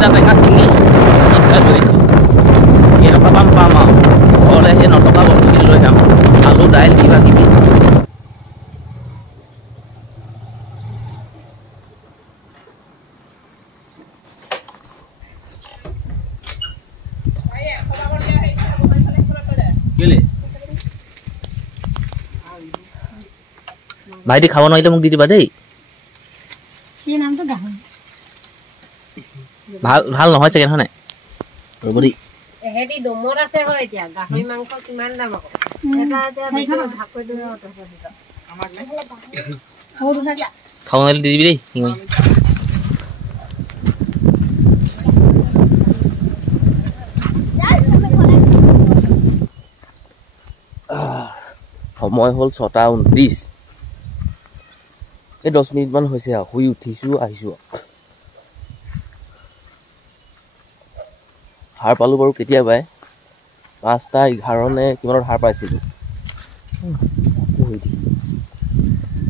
খচিটা টেঙা চিঙি লৈ আহিছোঁ কেইটকা পাম আৰু ঘৰলৈ সেই নটকা বস্তুখিনি লৈ যাম আলু দাইল কিবা কিবি ভাইটি খাব নোৱাৰিলে মোক দি দিবা দেই ভাল ভাল নহয় চাগে নহয় ৰ'ব দেই হেৰি ডমত আছে হয় এতিয়া গাহৰি মাংস কিমান দাম আকৌ এটা এতিয়া ভাগ কৰি দিওঁ খাব নোৱাৰিলে দি দিবি দেই সময় হ'ল 6:29 এই 10 মিনিটমান হৈছে আৰু শুই উঠিছোঁ আহিছোঁ সাৰ পালোঁ বাৰু কেতিয়াবাই 5:11 নে কিমানত সাৰ পাইছিলোঁ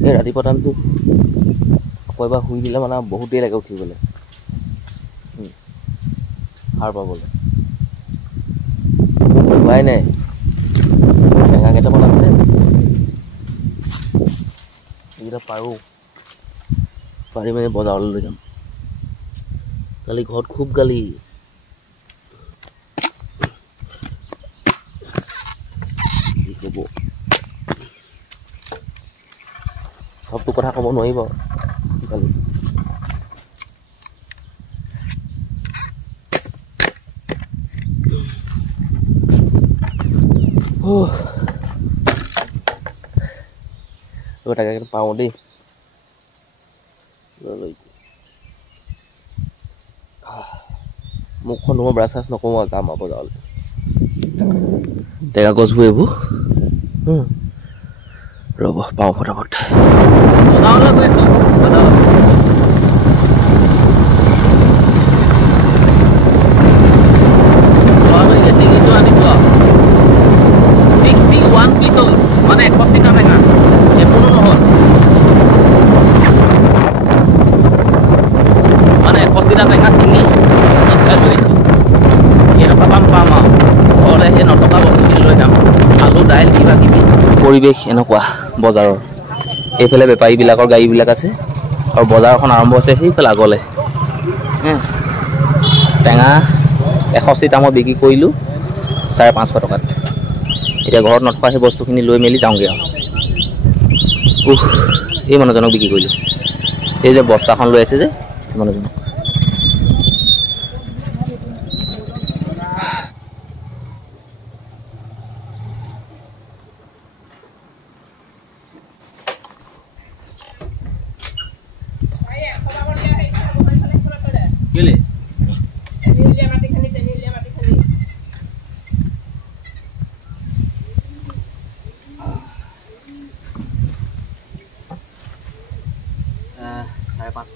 এই ৰাতিপুৱা টাইমটো আকৌ এবাৰ শুই দিলে মানে বহুত দেৰি লাগে উঠিবলৈ সাৰ পাবলৈ উপায় নাই টেঙা কেইটামান আছে এইকেইটা পাৰোঁ পাৰি মানে বজাৰলৈ লৈ যাম কালি ঘৰত খুব গালি কি ক'ব সবটো কথা ক'ব নোৱাৰিব কালি তাকে পাওঁ দেই মুখখন মই ব্ৰাছ চাছ নকৰোঁ আৰু যাম আৰু বজাৰলৈ টেঙা গছবোৰ এইবোৰ ৰ'ব পাওঁ ফটাফট বজাৰলৈ গৈ আছোঁ চিঙিছোঁ আনিছোঁ আৰু 61 পিচ হ'ল মানে 61টা টেঙা একোনো নহ'ল মানে 61টা টেঙা চিঙি লৈ আহিছোঁ কেইটকা পাম আৰু ঘৰলৈ সেই নটকা বস্তুখিনি লৈ যাম আলু দাইল কিবা কিবি পৰিৱেশ এনেকুৱা বজাৰৰ এইফালে বেপাৰীবিলাকৰ গাড়ীবিলাক আছে আৰু বজাৰখন আৰম্ভ হৈছে সেইফালে আগলৈ টেঙা 61টা মই বিক্ৰী কৰিলোঁ 550 টকাত এতিয়া ঘৰত নথকা সেই বস্তুখিনি লৈ মেলি যাওঁগৈ আৰু এই মানুহজনক বিক্ৰী কৰিলোঁ এই যে বস্তাখন লৈ আছে যে মানুহজনক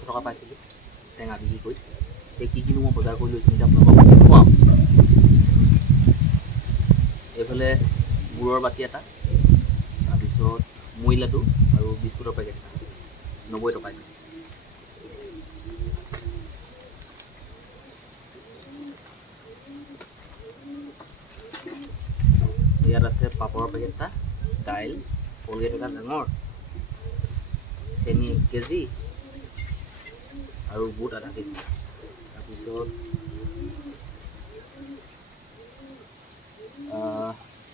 টকা পাইছিলোঁ টেঙা বিক্ৰী কৰি এই কি কিনো মই বজাৰ কৰি লৈছোঁ এতিয়া আপোনালোকক খুৱাম এইফালে গুড়ৰ বাতি এটা তাৰপিছত মুড়ি লাডু আৰু বিস্কুটৰ পেকেট এটা 90 টকা ইয়াত আছে পাপৰৰ পেকেট এটা দাইল কলগেট এটা ডাঙৰ চেনি 1 কেজি আৰু বুট আধা কেজি তাৰপিছত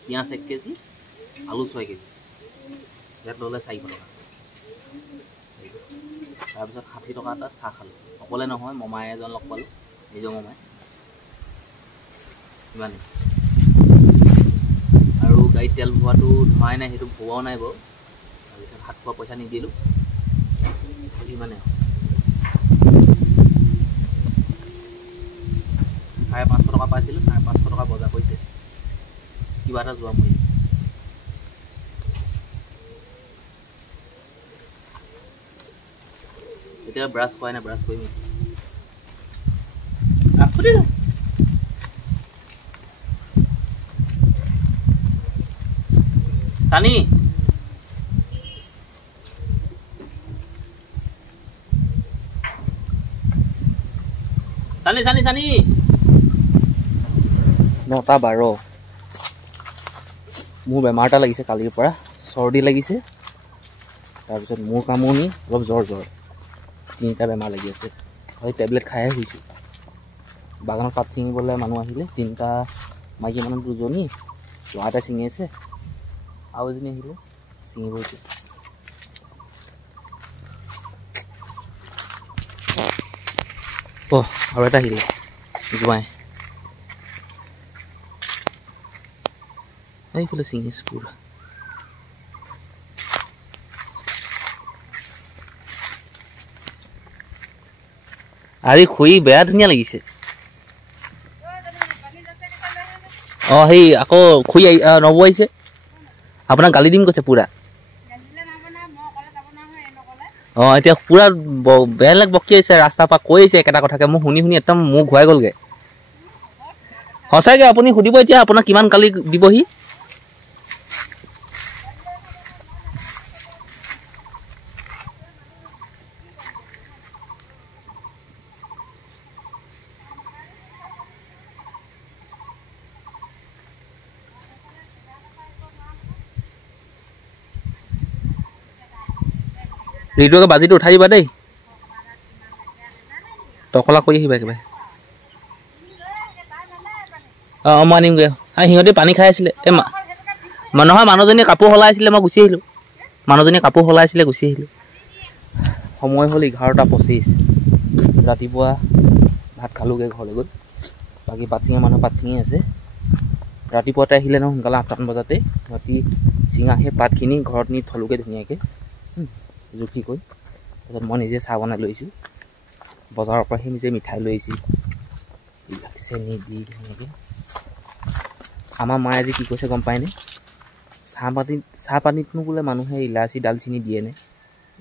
পিঁয়াজ 1 কেজি আলু 6 কেজি ইয়াত ল'লে 400 টকা তাৰপিছত 60 টকা এটা চাহ খালোঁ অকলে নহয় মমাই এজন লগ পালোঁ নিজৰ মমাই ইমানেই আৰু গাড়ীত তেল ভৰোৱাটো ধোৱাই নাই সেইটো ভৰোৱাও নাই বাৰু তাৰপিছত ভাত খোৱা পইচা নিদিলোঁ ইমানে 550 টকা পাইছিলোঁ 550 টকা বজাৰ কৰিছে কিবা এটা যোৱা মই এতিয়া ব্ৰাছ কৰাই নাই ব্ৰাছ কৰিম সানি চানি চানি চানি 9:12 মোৰ বেমাৰ এটা লাগিছে কালিৰ পৰা চৰ্দি লাগিছে তাৰপিছত মোৰ কামনি অলপ জ্বৰ তিনিটা বেমাৰ লাগি আছে হয় টেবলেট খাইহে শুইছোঁ বাগানত পাত ছিঙিবলৈ মানুহ আহিলে তিনিটা মাইকী মানুহ দুজনী ল'ৰা এটা ছিঙি আছে আৰু এজনী আহিলে ছিঙিব এতিয়া আৰু এটা আহিলে জোঁৱাই এইফালে ছিঙিছোঁ পুৰা আজি খুই বেয়া ধুনীয়া লাগিছে সেই আকৌ খুই নব আহিছে আপোনাক গালি দিম কৈছে পুৰা এতিয়া পুৰা বেলেগ বকি আহিছে ৰাস্তাৰ পৰা কৈ আহিছে একেটা কথাকে মোক শুনি শুনি একদম মোক ঘূৰাই গ'লগৈ সঁচাকৈ আপুনি সুধিব এতিয়া আপোনাক কিমান গালি দিবহি ৰিতুকে বাজিটো উঠাই দিবা দেই টকলা কৰি আহিবা একেবাৰে মই আনিমগৈ সিহঁতে পানী খাই আছিলে নহয় মানুহজনীয়ে কাপোৰ সলাই আছিলে মই গুচি আহিলোঁ মানুহজনীয়ে কাপোৰ সলাই আছিলে গুচি আহিলোঁ সময় হ'ল 11:25 ৰাতিপুৱা ভাত খালোঁগৈ ঘৰলৈ গৈ বাকী পাত ছিঙা মানুহ পাত ছিঙি আছে ৰাতিপুৱাতে আহিলে ন সোনকালে 8টামান বজাতে ৰাতি ছিঙা সেই পাতখিনি ঘৰত নি থলোঁগৈ ধুনীয়াকৈ জুখি কৈ তাৰপিছত মই নিজে চাহ বনাই লৈছোঁ বজাৰৰ পৰা সেই নিজে মিঠাই লৈ আহিছোঁ এইবিলাক চেনি দি ধুনীয়াকৈ আমাৰ মায়ে আজি কি কৈছে গম পায়নে চাহপানীতনো বোলে মানুহে ইলাচি ডালচিনি দিয়েনে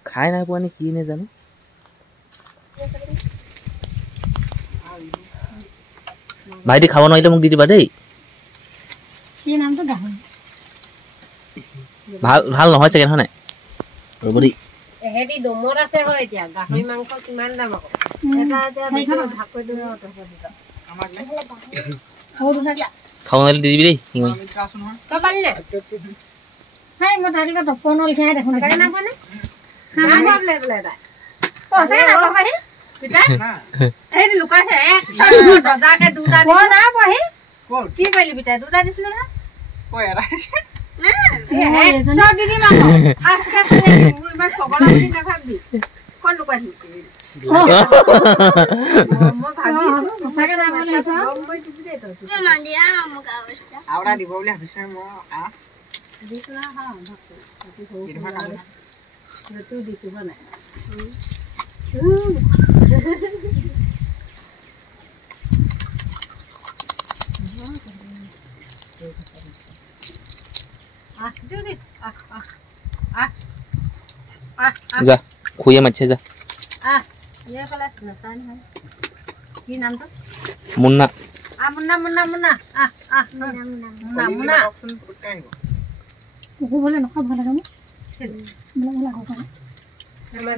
খাই নাই পোৱা নে কি নে জানো ভাইটি খাব নোৱাৰিলে মোক দি দিবা দেই ভাল নহয় চাগে নহয় নাই ৰ'ব দেই এহেঁতি দমত আছে হয় এতিয়া গাহৰি মাংস কিমান দাম আকৌ খাব নোৱাৰিলে দি দিবি দেই কি কৰিলি বিটা দুটা দিছিলে না যা খুঁয়ে মাতিছে যা কি নামটো মুন্না মুন্না মুন্না মুন্না মুন্না মুন্না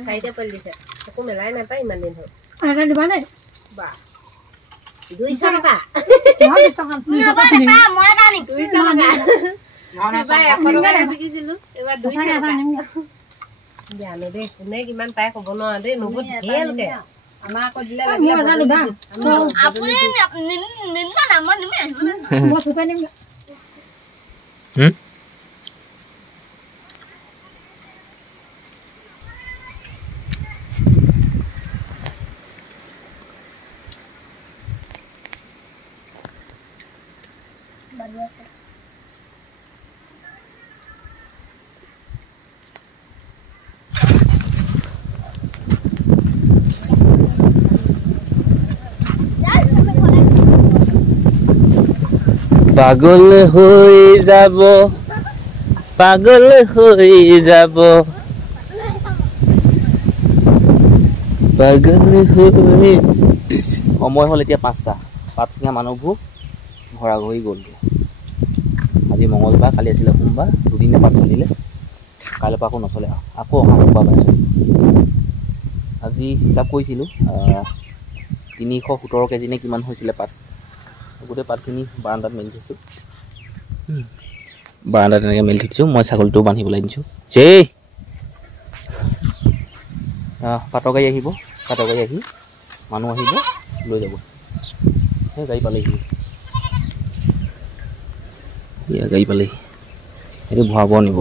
চাৰিটা পলি দিছে একো মেলাই নাপায় ইমান দিন হ'ল দিবা দেই বা 200 টকা 200 টকা বিকিছিলো এবাৰ 200 টকা জানো দেই কোনে কিমান পাই ক'ব নোৱাৰো দেই নবুত ধেৰকে আমাৰ আকৌ দিলে লাগিলে আপুনি নিন্ন নাম নিমে মই শুকাই নিম পাগল হৈ যাব পাগল হৈ যাব পাগল হৈ সময় হ'ল এতিয়া 5টা পাত ছিঙা মানুহবোৰ ঘৰা ঘৰি গ'লগৈ আজি মঙলবাৰ কালি আছিলে সোমবাৰ দুদিনে পাত চলিলে কাইলৈৰ পৰা আকৌ নচলে আকৌ অহা সোমবাৰ পাইছোঁ আজি হিচাপ কৰিছিলোঁ 317 কেজি নে কিমান হৈছিলে পাত গোটেই পাতখিনি বাৰান্দাত মেলি থৈছোঁ বাৰান্দাত এনেকৈ মেলি থৈছোঁ মই ছাগলীটোও বান্ধিবলৈ দিছোঁ যেই পাটৰ গাড়ী আহিব পাটৰ গাড়ী আহি মানুহ আহিব লৈ যাব সেই গাড়ী পালেহি এয়া গাড়ী পালেহি সেইটো ভৰাব নিব